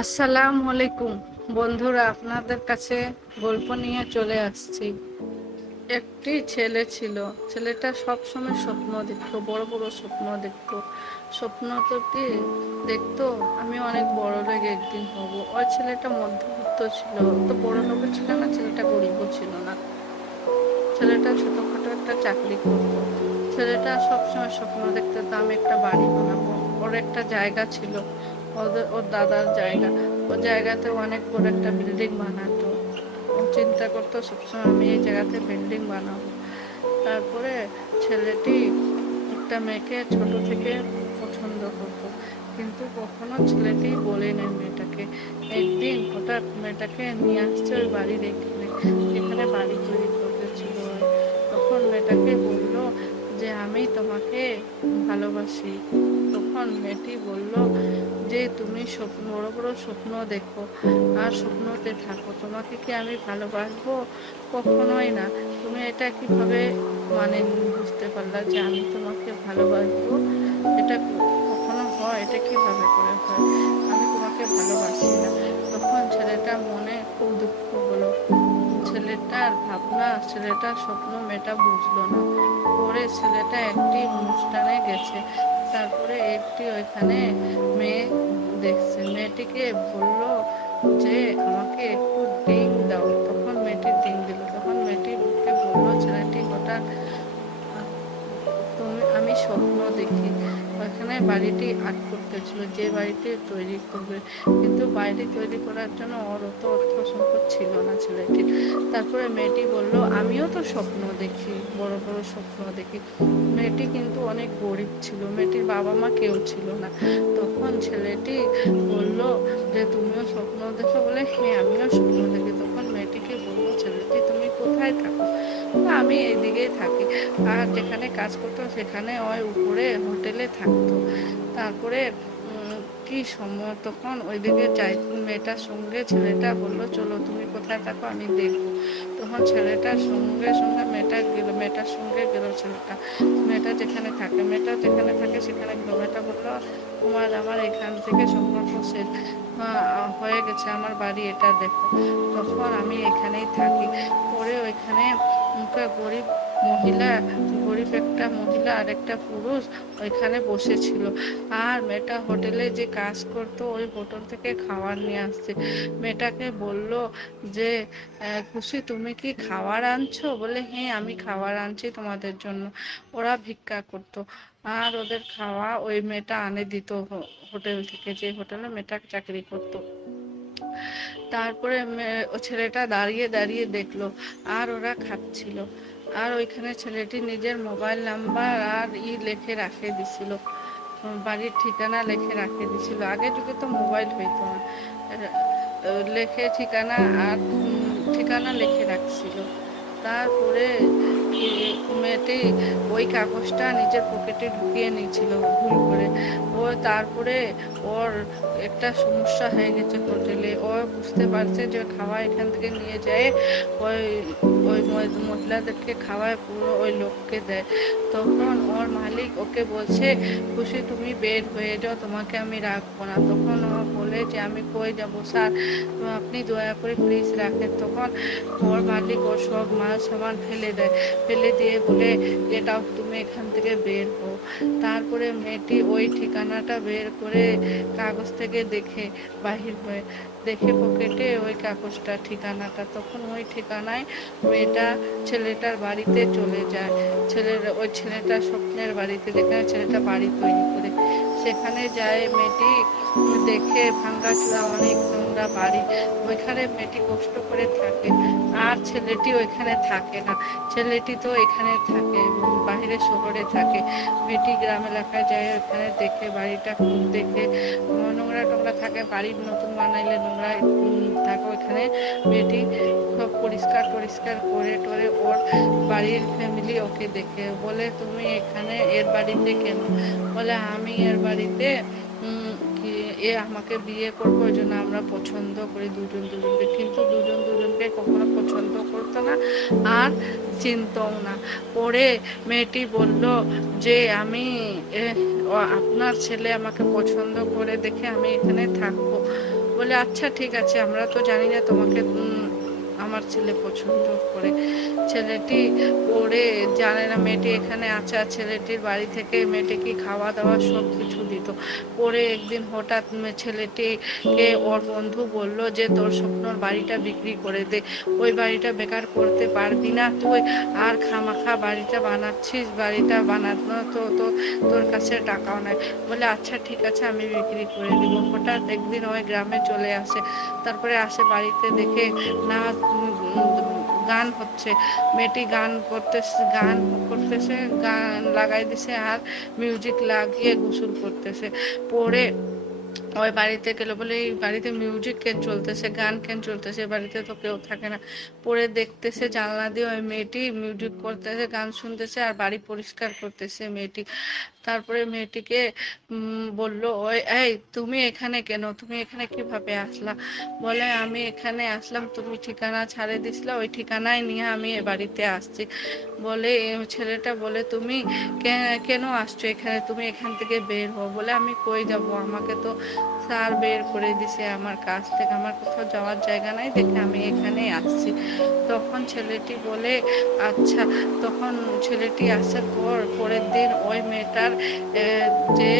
আসসালামু আলাইকুম বন্ধুরা, আপনাদের কাছে গল্প নিয়ে চলে আসছি। একটি ছেলে ছিল। ছেলেটা সব সময় স্বপ্ন দেখতো, বড় বড় স্বপ্ন দেখতো। স্বপ্ন তো কি দেখতো, আমি অনেক বড় লোক একদিন হব। ওই ছেলেটা মধ্যবিত্ত ছিল, তো বড় লোকও ছিল না, ছেলেটা গরিবও ছিল না। ছেলেটা ছোটখাটো একটা চাকরি করতো। ছেলেটা সবসময় স্বপ্ন দেখতো, তো আমি একটা বাড়ি বানাবো। ওর একটা জায়গা ছিল, ওর দাদার জায়গা। ও জায়গাতে অনেক বড় একটা বিল্ডিং বানাতো। ও চিন্তা করতো সবসময় আমি এই জায়গাতে বিল্ডিং বানাবো। তারপরে ছেলেটি একটা মেয়েকে ছোট থেকে পছন্দ করতো, কিন্তু কখনো ছেলেটি বলেনি মেয়েটাকে। একদিন হঠাৎ মেয়েটাকে নিয়ে আসছে ওই বাড়ির এখানে, যেখানে বাড়ি তৈরি করতেছিল। তখন মেয়েটাকে বলল যে আমি তোমাকে ভালোবাসি। তখন মেয়েটি বলল যে তুমি স্বপ্ন, বড় বড় স্বপ্ন দেখো আর স্বপ্নতে থাকো, তোমাকে কি আমি ভালোবাসবো? কখনোই না। তুমি এটা কিভাবে মানে বুঝতে পারলা যে আমি তোমাকে ভালোবাসবো? এটা কখনো হয়? এটা কিভাবে করে হয়? আমি তোমাকে ভালোবাসি না। তখন ছেলেটার মনে খুব দুঃখ হলো। ছেলেটার ভাবনা, ছেলেটার স্বপ্ন মেয়েটা বুঝলো না। পরে ছেলেটা একটি অনুষ্ঠানে গেছে। তারপরে একটি ওইখানে মেয়ে দেখছে। মেয়েটিকে বলল যে আমাকে একটু ডিং দাও। তখন মেয়েটি ডিং দিল। তখন মেয়েটিকে বলল ছেলেটি হঠাৎ, আমি স্বপ্ন দেখি। ওখানে বাড়িটি আর্ট করতেছিল, যে বাড়িটি তৈরি করবে। কিন্তু বাড়িটি তৈরি করার জন্য ওর অত অর্থ সম্পদ ছিল না ছেলেটির। তারপরে মেয়েটি বলল আমিও তো স্বপ্ন দেখি, বড় বড় স্বপ্ন দেখি। মেয়েটি কিন্তু অনেক গরিব ছিল, মেয়েটির বাবা মা কেউ ছিল না। তখন ছেলেটি বলল যে তুমিও স্বপ্ন দেখো? বলে হ্যাঁ, আমিও স্বপ্ন দেখি। তখন মেয়েটিকে বলল ছেলেটি তুমি কোথায় থাকো? আমি এইদিকেই থাকি। আর যেখানে কাজ করতো সেখানে ওই উপরে হোটেলে থাকতো। তারপরে কি সময় তখন ওইদিকে যাই, মেয়েটার সঙ্গে ছেলেটা বললো চলো তুমি কোথায় থাকো আমি দেখবো। তখন ছেলেটার সঙ্গে সঙ্গে মেয়েটা গেল, মেয়েটার সঙ্গে গেল ছেলেটা। মেয়েটা যেখানে থাকে, মেয়েটা যেখানে থাকে সেখানে গেল। মেয়েটা বললো তোমার আমার এখান থেকে সম্পর্ক শেষ হয়ে গেছে, আমার বাড়ি এটা দেখো। তখন আমি এখানেই থাকি। পরে ওইখানে গরিব মহিলা, গরিব একটা মহিলা আর একটা পুরুষ ওইখানে বসেছিল। আর মেয়েটা হোটেলে যে কাজ করতো ওই হোটেল থেকে খাবার নিয়ে আসছে। মেয়েটাকে বলল যে খুশি তুমি কি খাবার আনছো? বলে হ্যাঁ, আমি খাবার আনছি তোমাদের জন্য। ওরা ভিক্ষা করতো, আর ওদের খাওয়া ওই মেয়েটা আনে দিত হোটেল থেকে, যে হোটেলে মেয়েটা চাকরি করতো। তারপরে ও ছেলেটা দাঁড়িয়ে দাঁড়িয়ে দেখলো, আর ওরা খাচ্ছিল। আর ওইখানে ছেলেটি নিজের মোবাইল নাম্বার আর লেখে রাখে দিছিল, বাড়ির ঠিকানা লেখে রাখে দিছিল। আগের যুগে তো মোবাইল হইতো না। লেখে ঠিকানা আর ঠিকানা লিখে রাখছিল। তারপরে মেয়েটি ওই কাগজটা নিজের পকেটে ঢুকিয়ে নিয়েছিল ভুল করে। ও তারপরে ওর একটা সমস্যা হয়ে গেছে হোটেলে। ও বুঝতে পারছে যে খাওয়া এখান থেকে নিয়ে যায় ওই ওই মহিলাদেরকে খাওয়ায়, পুরো ওই লোককে দেয়। তখন ওর মালিক ওকে বলছে খুশি তুমি বের হয়ে যাও, তোমাকে আমি রাখবো না। তখন ও বলে যে আমি কই যাবো স্যার, আপনি দয়া করে প্লিজ রাখেন। তখন ওর মালিক ওর সব মাল সামান ফেলে দেয়, ফেলে দিয়ে বলে এটাও তুমি এখান থেকে বের হও। তারপরে মেয়েটি ওই ঠিকানাটা বের করে কাগজ থেকে দেখে, বাহির হয়ে দেখে পকেটে ওই কাগজটা, ঠিকানাটা। তখন ওই ঠিকানায় মেয়েটা ছেলেটার বাড়িতে চলে যায়। ওই ছেলেটার স্বপ্নের বাড়িতে, যেখানে ছেলেটা বাড়ি তৈরি করে, সেখানে যায়। মেয়েটি দেখে ভাঙ্গাচোরা অনেক নোংরা বাড়ি। ওইখানে মেয়েটি কষ্ট করে থাকে, আর ছেলেটি ওইখানে থাকে না। ছেলেটি তো এখানে থাকে, বাহিরে শহরে থাকে। মেয়েটি গ্রাম এলাকায় যায়, ওখানে দেখে বাড়িটা খুব দেখে নোংরা টোংরা থাকে, বাড়ি নতুন বানাইলে নোংরা থাকে। ওইখানে মেয়েটি সব পরিষ্কার টরিষ্কার করে টরে ওর বাড়ির ফ্যামিলি ওকে দেখে বলে তুমি এখানে এর বাড়িতে কেন? বলে আমি এর বাড়িতে কি এ আমাকে বিয়ে করবো, ওই জন্য আমরা পছন্দ করি দুজন দুজনকে। কিন্তু দুজন দুজনকে কখনো পছন্দ করতো না, আর চিনতও না। পরে মেয়েটি বলল যে আমি আপনার ছেলে আমাকে পছন্দ করে দেখে আমি এখানে থাকবো। বলে আচ্ছা ঠিক আছে, আমরা তো জানি না তোমাকে আমার ছেলে পছন্দ করে। ছেলেটি পড়ে জানে না মেয়েটি এখানে আছে, আর ছেলেটির বাড়ি থেকে মেয়েটিকে খাওয়া দাওয়া সব কিছু দিত। পরে একদিন হঠাৎ ছেলেটিকে ওর বন্ধু বলল যে তোর স্বপ্নর বাড়িটা বিক্রি করে দে, ওই বাড়িটা বেকার করতে পারবি না তুই, আর খামাখা বাড়িটা বানাচ্ছিস, বাড়িটা বানানো তো তোর কাছে টাকাও নাই। বলে আচ্ছা ঠিক আছে, আমি বিক্রি করে দিব। হঠাৎ একদিন ওই গ্রামে চলে আসে, তারপরে আসে বাড়িতে দেখে না গান হচ্ছে, মেয়েটি গান করতেছে, গান লাগাই দিছে আর মিউজিক লাগিয়ে গোসল করতেছে। পরে ওই বাড়িতে গেলো, বলে এই বাড়িতে মিউজিক কেন চলতেছে, গান কেন চলতেছে, বাড়িতে তো কেউ থাকে না। পরে দেখতেছে জানলা দিয়ে ওই মেয়েটি মিউজিক করতেছে, গান শুনতেছে আর বাড়ি পরিষ্কার করতেছে মেয়েটি। তারপরে মেয়েটিকে বলল, ওই এই তুমি এখানে কেন, তুমি এখানে কিভাবে আসলা? বলে আমি এখানে আসলাম, তুমি ঠিকানা ছাড়ে দিছিলা, ওই ঠিকানায় নিয়ে আমি এ বাড়িতে আসছি। বলে ছেলেটা বলে তুমি কেন আসছো এখানে, তুমি এখান থেকে বের হও। বলে আমি কই যাব, আমাকে তো স্যার বের করে দিছে আমার কাছ থেকে, আমার কোথাও যাওয়ার জায়গা নাই দেখে আমি এখানেই আসছি। তখন ছেলেটি বলে আচ্ছা। তখন ছেলেটি আসার পরের দিন ওই মেয়েটার যে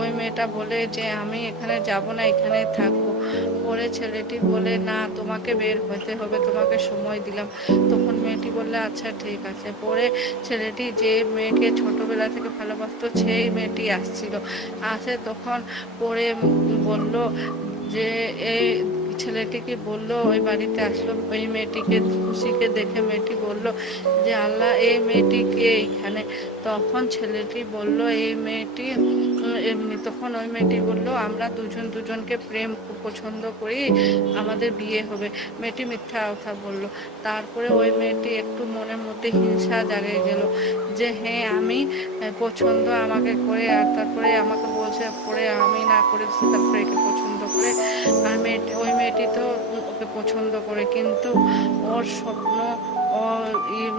ওই মেয়েটা বলে যে আমি এখানে যাব না, এখানে থাকবো। পরে ছেলেটি বলে না, তোমাকে বের হতে হবে, তোমাকে সময় দিলাম। তখন মেয়েটি বললে আচ্ছা ঠিক আছে। পরে ছেলেটি যে মেয়েকে ছোটবেলা থেকে ভালোবাসতো সেই মেয়েটি আসছিল, আসে তখন পরে বলল যে এই ছেলেটিকে বলল, ওই বাড়িতে আসলো, ওই মেয়েটিকে খুশিকে দেখে মেয়েটি বলল যে আল্লাহ, এই মেয়েটি কে এইখানে? তখন ছেলেটি বলল এই মেয়েটি এমনি। তখন ওই মেয়েটি বলল আমরা দুজন দুজনকে প্রেম পছন্দ করি, আমাদের বিয়ে হবে। মেয়েটি মিথ্যা কথা বলল। তারপরে ওই মেয়েটি একটু মনের মধ্যে হিংসা জাগে গেল যে হ্যাঁ আমি পছন্দ আমাকে করে, আর তারপরে আমাকে বলছে, পরে আমি না করে দিচ্ছি, তারপরে একে পছন্দ করে। আর ওই মেয়েটি তো ওকে পছন্দ করে, কিন্তু ওর স্বপ্ন ও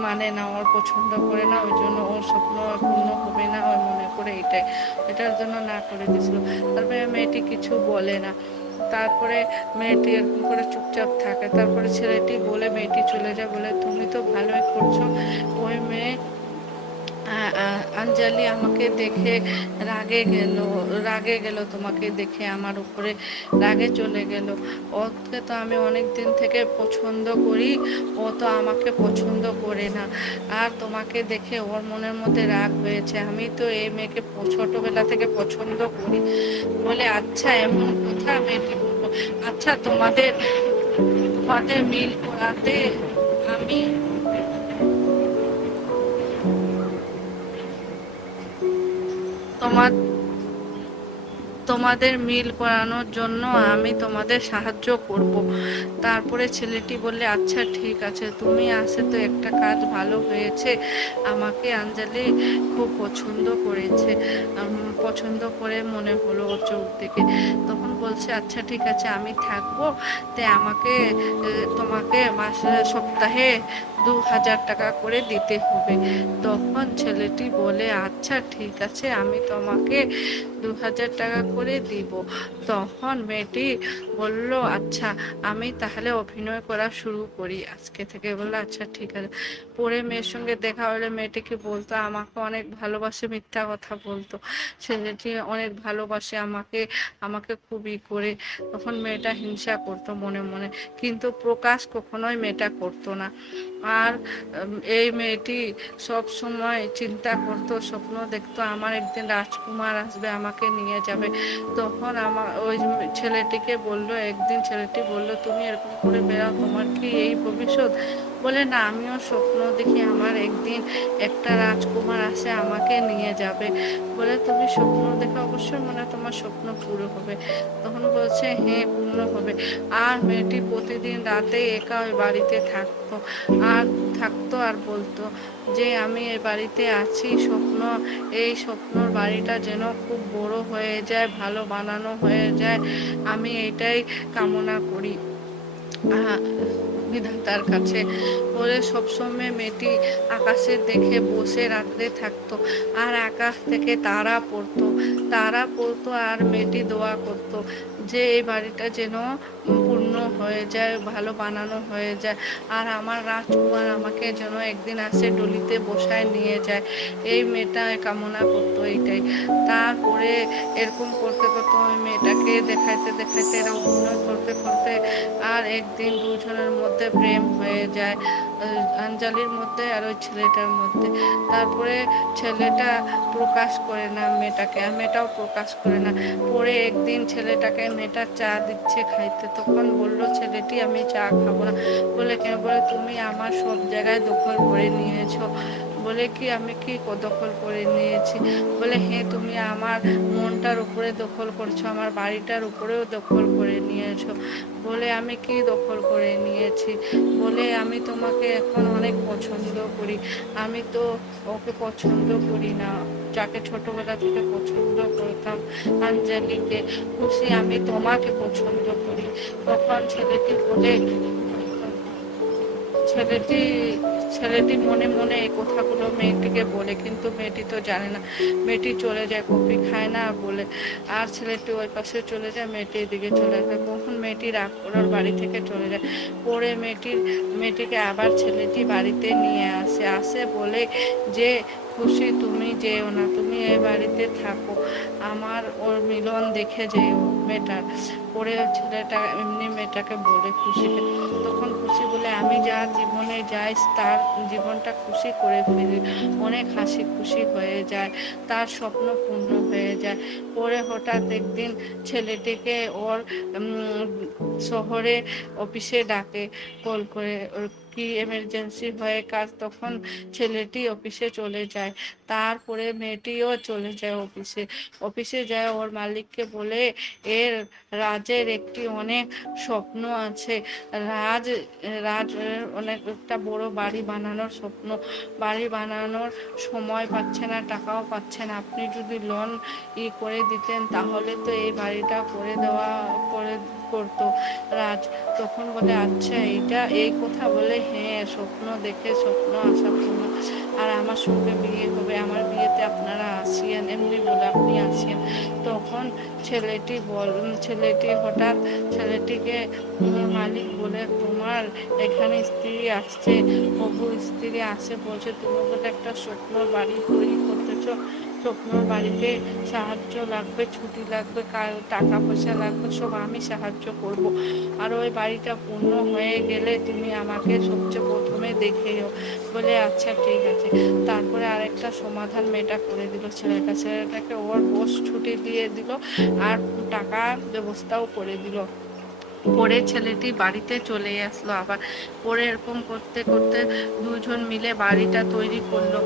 মানে না, ওর পছন্দ করে না, ওই জন্য ওর স্বপ্ন পূর্ণ হবে না, ওই মনে করে এটার জন্য না করে দিছিল। তারপরে মেয়েটি কিছু বলে না, তারপরে মেয়েটি এরকম করে চুপচাপ থাকে। তারপরে ছেলেটি বলে, মেয়েটি চলে যায়, বলে তুমি তো ভালোই করছো। ওই মেয়ে আঞ্জালি আমাকে দেখে রাগে গেল তোমাকে দেখে, আমার উপরে রাগে চলে গেল। ওকে তো আমি অনেক দিন থেকে পছন্দ করি, ও তো আমাকে পছন্দ করে না, আর তোমাকে দেখে ওর মনের মধ্যে রাগ হয়েছে। আমি তো এই মেয়েকে ছোটবেলা থেকে পছন্দ করি। বলে আচ্ছা এমন কথা? মেয়েটি বলবো আচ্ছা, তোমাদের তোমাদের মিল করাতে আমি তোমার তোমাদের মিল করানোর জন্য আমি তোমাদের সাহায্য করব। তারপরে ছেলেটি বললে আচ্ছা ঠিক আছে, তুমি আসে তো একটা কাজ ভালো হয়েছে, আমাকে আঞ্জালি খুব পছন্দ করেছে, পছন্দ করে মনে হলো ওর চোখ দেখে। তখন বলছে আচ্ছা ঠিক আছে, আমি থাকবো, তে আমাকে তোমাকে সপ্তাহে 2000 টাকা করে দিতে হবে। তখন ছেলেটি বলে আচ্ছা ঠিক আছে, আমি তোমাকে 2000 টাকা করে দিব। তখন মেয়েটি বলল আচ্ছা, আমি তাহলে অভিনয় করা শুরু করি আজকে থেকে। বললো আচ্ছা ঠিক আছে। পরে মেয়ের সঙ্গে দেখা হলে মেয়েটিকে বলতো আমাকে অনেক ভালোবাসে, মিথ্যা কথা বলতো। ছেলেটি অনেক ভালোবাসে আমাকে, আমাকে খুবই করে। তখন মেয়েটা হিংসা করতো মনে মনে, কিন্তু প্রকাশ কখনোই মেয়েটা করতো না। আর এই মেয়েটি সব সময় চিন্তা করতো, স্বপ্ন দেখতো আমার একদিন রাজকুমার আসবে, আমাকে নিয়ে যাবে। তখন আমার ওই ছেলেটিকে বললো, একদিন ছেলেটি বললো তুমি এরকম করে বেড়াও, তোমার কি এই ভবিষ্যৎ? বলে না, আমিও স্বপ্ন দেখি আমার একদিন একটা রাজকুমার আসে, আমাকে নিয়ে যাবে। বলে তুমি স্বপ্ন দেখে অবশ্যই মনে তোমার স্বপ্ন পুরো হবে। তখন বলছে হ্যাঁ পূর্ণ হবে। আর মেয়েটি প্রতিদিন রাতে একা ওই বাড়িতে থাকতো আর বলতো যে আমি এই বাড়িতে আছি, এই স্বপ্নর বাড়িটা যেন খুব বড় হয়ে যায়, ভালো বানানো হয়ে যায়, আমি এটাই কামনা করি বিধাতার কাছে। বলে সবসময় মেয়েটি আকাশের দেখে বসে রাত্রে থাকতো, আর আকাশ থেকে তারা পড়তো আর মেয়েটি দোয়া করতো যে এই বাড়িটা যেন পূর্ণ হয়ে যায়, ভালো বানানো হয়ে যায়, আর আমার রাজকুমার আমাকে যেন একদিন আসে ডলিতে বসায় নিয়ে যায়। এই মেয়েটা কামনা করতো এইটাই। তারপরে এরকম করতে করতে ওই মেয়েটাকে দেখাইতে দেখাইতে এরা অভিনয় করতে করতে আর একদিন দুজনের মধ্যে প্রেম হয়ে যায়, আঞ্জালির মধ্যে আর ওই ছেলেটার মধ্যে। তারপরে ছেলেটা প্রকাশ করে না মেয়েটাকে, আর মেয়েটাও প্রকাশ করে না। পরে একদিন ছেলেটাকে মেয়েটা চা দিচ্ছে খাইতে, তখন বললো ছেলেটি আমি চা খাবো না। বলে কেন? বলে তুমি আমার সব জায়গায় দখল করে নিয়েছো। বলে কি আমি কি দখল করে নিয়েছি? বলে হ্যাঁ, তুমি আমার মনটার উপরে দখল করছো, আমার বাড়িটার উপরেও দখল করে নিয়েছো। বলে আমি কি দখল করে নিয়েছি? বলে আমি তোমাকে এখন অনেক পছন্দ করি। আমি তো ওকে পছন্দ করি না, যাকে ছোটবেলা থেকে পছন্দ করতাম, আঞ্জলিকে। খুশি, আমি তোমাকে পছন্দ করি। তখন ছেলেটি বলে, ছেলেটি ছেলেটি মনে মনে এই কথাগুলো মেয়েটিকে বলে, কিন্তু মেয়েটি তো জানে না। মেয়েটি চলে যায়, কফি খায় না বলে। আর ছেলেটি ওই পাশে চলে যায়, মেয়েটি এদিকে চলে যায়। কখন মেয়েটি রাগ করে ওর বাড়ি থেকে চলে যায়। পরে মেয়েটিকে আবার ছেলেটি বাড়িতে নিয়ে আসে বলে যে খুশি তুমি যেও না, তুমি এই বাড়িতে থাকো, আমার ওর মিলন দেখে যেও মেয়েটার। পরে ছেলেটা এমনি মেয়েটাকে বলে খুশিকে। তখন খুশি বলে আমি যার জীবনে যাই তার জীবনটা খুশি করে ফেলি, অনেক হাসি খুশি হয়ে যায়, তার স্বপ্ন পূর্ণ হয়ে যায়। পরে হঠাৎ একদিন ছেলেটিকে ওর শহরে অফিসে ডাকে কল করে, ওর কি এমার্জেন্সি হয়ে কাজ, তখন ছেলেটি অফিসে চলে যায়। তারপরে মেয়েটিও চলে যায় অফিসে যায়, ওর মালিককে বলে এর রাজের একটি অনেক স্বপ্ন আছে, রাজ রাজ অনেক একটা বড় বাড়ি বানানোর স্বপ্ন, বাড়ি বানানোর সময় পাচ্ছে না, টাকাও পাচ্ছে না, আপনি যদি লোন করে দিতেন তাহলে তো এই বাড়িটা করতো রাজ। তখন বলে আচ্ছা এইটা এই কথা বলে, হ্যাঁ স্বপ্ন দেখে স্বপ্ন আসা পূর্ণ, আর আমার সঙ্গে বিয়ে হবে, আমার বিয়েতে আপনারা আসিয়েন, এমনি বলে আপনি আসিয়েন। তখন ছেলেটি হঠাৎ ছেলেটিকে মালিক বলে তোমার এখানে স্ত্রী আসছে, হবু স্ত্রী আসে, বলছে তুমি বলে একটা স্বপ্ন বাড়ি তৈরি করতেছো, স্বপ্ন বাড়িতে সাহায্য লাগবে, ছুটি লাগবে, টাকা পয়সা লাগবে, সব আমি সাহায্য করব, আর ওই বাড়িটা পূর্ণ হয়ে গেলে তুমি আমাকে সবচেয়ে প্রথমে দেখেও। বলে আচ্ছা ঠিক আছে। তারপরে আরেকটা সমাধান মেয়েটা করে দিল, ছেলেটাকে ওর বস ছুটি দিয়ে দিল, আর টাকার ব্যবস্থাও করে দিল। পরে ছেলেটি বাড়িতে চলে আসলো আবার। পরে এরকম করতে করতে দুজন মিলে বাড়িটা তৈরি করলো,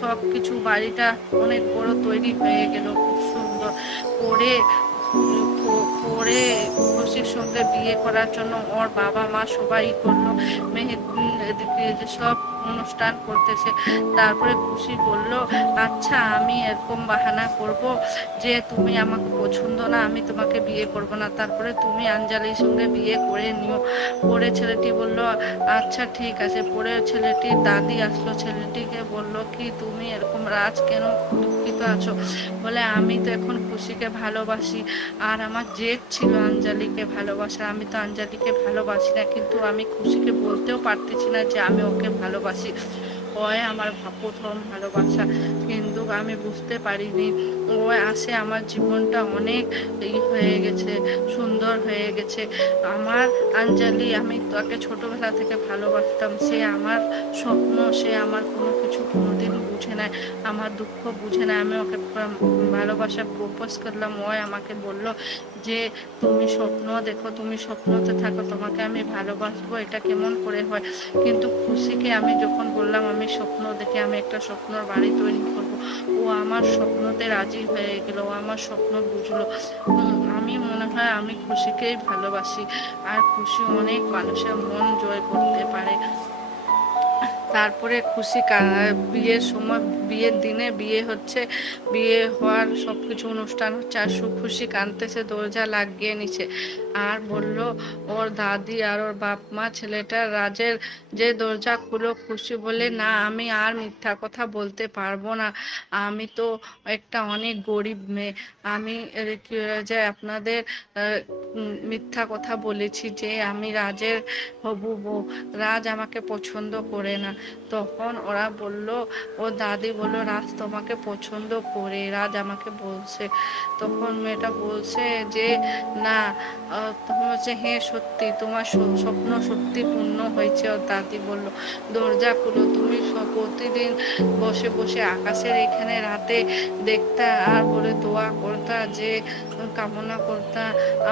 সব কিছু বাড়িটা অনেক বড় তৈরি হয়ে গেল, খুব সুন্দর। পরে পরে খুশির সঙ্গে বিয়ে করার জন্য ওর বাবা মা সবাই করলো, এদিকে সব অনুষ্ঠান করতেছে। তারপরে খুশি বলল আচ্ছা আমি এরকম বাহানা করব যে তুমি আমাকে পছন্দ না, আমি তোমাকে বিয়ে করব না, তারপরে তুমি আঞ্জালির সঙ্গে বিয়ে করে নিও। পরে ছেলেটি বলল আচ্ছা ঠিক আছে। পরে ছেলেটির দাদি আসলো, ছেলেটিকে বলল কি তুমি এরকম রাজ কেন দুঃখিত আছো? বলে আমি তো এখন খুশিকে ভালোবাসি, আর আমার জেদ ছিল আঞ্জালিকে ভালোবাসা, আমি তো আঞ্জালিকে ভালোবাসি না, কিন্তু আমি খুশিকে বলতেও পারতেছি না যে আমি ওকে ভালোবাসি, ওই আমার প্রথম ভালোবাসা, কিন্তু আমি বুঝতে পারিনি ও আসে আমার জীবনটা অনেক হয়ে গেছে, সুন্দর হয়ে গেছে। আমার আঞ্জালি, আমি তাকে ছোটবেলা থেকে ভালোবাসতাম, সে আমার স্বপ্ন, সে আমার কোনো কিছু কোনোদিন বুঝে নেয়, আমার দুঃখ বুঝে নেয়। আমি ওকে ভালোবাসা প্রপোজ করলাম, ও আমাকে বলল যে তুমি স্বপ্ন দেখো, তুমি স্বপ্নতে থাকো, তোমাকে আমি ভালোবাসবো, এটা কেমন করে হয়? কিন্তু খুশিকে আমি যখন বললাম আমি স্বপ্ন দেখে আমি একটা স্বপ্নর বাড়ি তৈরি করব, ও আমার স্বপ্নতে রাজি হয়ে গেল, ও আমার স্বপ্ন বুঝলো। আমি মনে হয় আমি খুশিকেই ভালোবাসি, আর খুশি অনেক মানুষের মন জয় করতে পারে। তারপরে খুশি বিয়ের সময় বিয়ের দিনে বিয়ে হচ্ছে, বিয়ে হওয়ার সবকিছু অনুষ্ঠান হচ্ছে, আর খুশি কাঁদতেছে, দরজা লাগিয়ে নিছে। আর বলল ওর দাদি আর ওর বাপ মা ছেলেটা রাজের যে দরজা খুলো। খুশি বলে, না আমি আর মিথ্যা কথা বলতে পারবো না, আমি তো একটা অনেক গরিব মেয়ে, আমি যে আপনাদের মিথ্যা কথা বলেছি যে আমি রাজের হবু বউ, রাজ আমাকে পছন্দ করে না। তখন ওরা বলল, ও দাদি বলল, রাজ তোমাকে পছন্দ করে, রাজ আমাকে বলছে। তখন মেয়েটা বলছে যে না, তখন বলছে হ্যাঁ সত্যি তোমার স্বপ্ন সত্যি পূর্ণ হয়েছে। ওর দাদি বলল, দরজা খুলো, তুমি প্রতিদিন বসে বসে আকাশের এখানে রাতে দেখতা আর বলে দোয়া করতা, যে কামনা করতা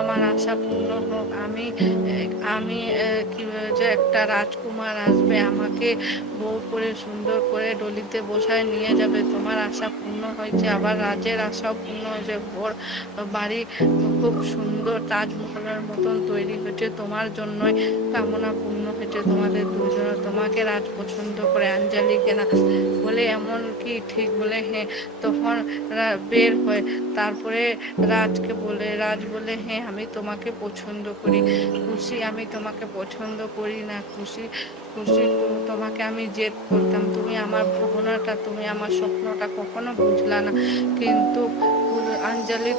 আমার আশা পূর্ণ হোক, আমি কি যে একটা রাজকুমার আসবে, আমাকে বউ করে সুন্দর করে ডলিতে বসায় নিয়ে যাবে। তোমার আশা পূর্ণ হয়েছে, আবার রাজের আশাও পূর্ণ হয়েছে। ওর বাড়ি খুব সুন্দর তাজমহলের মতন তৈরি হয়েছে, তোমার জন্যই কামনা পূর্ণ হয়েছে তোমাদের দুজনের, তোমাকে রাজ পছন্দ করে, আঞ্জলিকে না। বলে এমন কি ঠিক? বলে হ্যাঁ। তখন বের হয়, তারপরে রাজ বলে হ্যাঁ আমি তোমাকে পছন্দ করি। খুশি, আমি তোমাকে পছন্দ করি না। খুশি, খুশি তোমাকে আমি জেদ করতাম, তুমি আমার ভাবনাটা, তুমি আমার স্বপ্নটা কখনো বুঝলা না। কিন্তু আঞ্জলি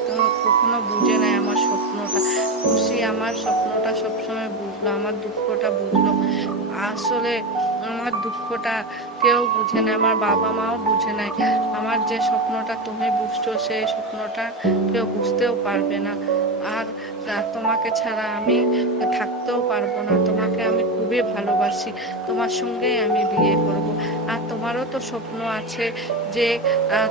কখনো বুঝে নাই আমার স্বপ্নটা। খুশি আমার স্বপ্নটা সবসময় বুঝলো, আমার দুঃখটা বুঝলো। আসলে আমার দুঃখটা কেউ বুঝে না, আমার বাবা মাও বুঝে নাই। আমার যে স্বপ্নটা তুমি বুঝছো, সেই স্বপ্নটা কেউ বুঝতেও পারবে না। আর তোমাকে ছাড়া আমি থাকতেও পারবো না, তোমাকে আমি খুবই ভালোবাসি, তোমার সঙ্গেই আমি বিয়ে করব। আর তোমারও তো স্বপ্ন আছে যে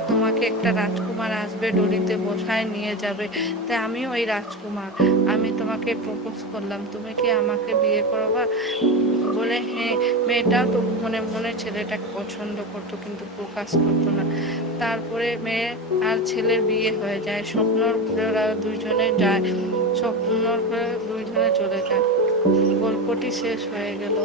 তোমাকে একটা রাজকুমার আসবে, ডোরিতে বসায় নিয়ে যাবে, তাই আমিও ওই রাজকুমার, আমি তোমাকে প্রপোজ করলাম, তুমি কি আমাকে বিয়ে করবা? বলে হ্যাঁ। মেয়েটাও তো মনে মনে ছেলেটাকে পছন্দ করতো, কিন্তু প্রকাশ করতো না। তারপরে মেয়ে আর ছেলের বিয়ে হয়ে যায়, স্বপ্নর ঘুরে ওরা দুইজনে যায়, স্বপ্নর ঘরে দুইজনে চলে যায়। গল্পটি শেষ হয়ে গেল।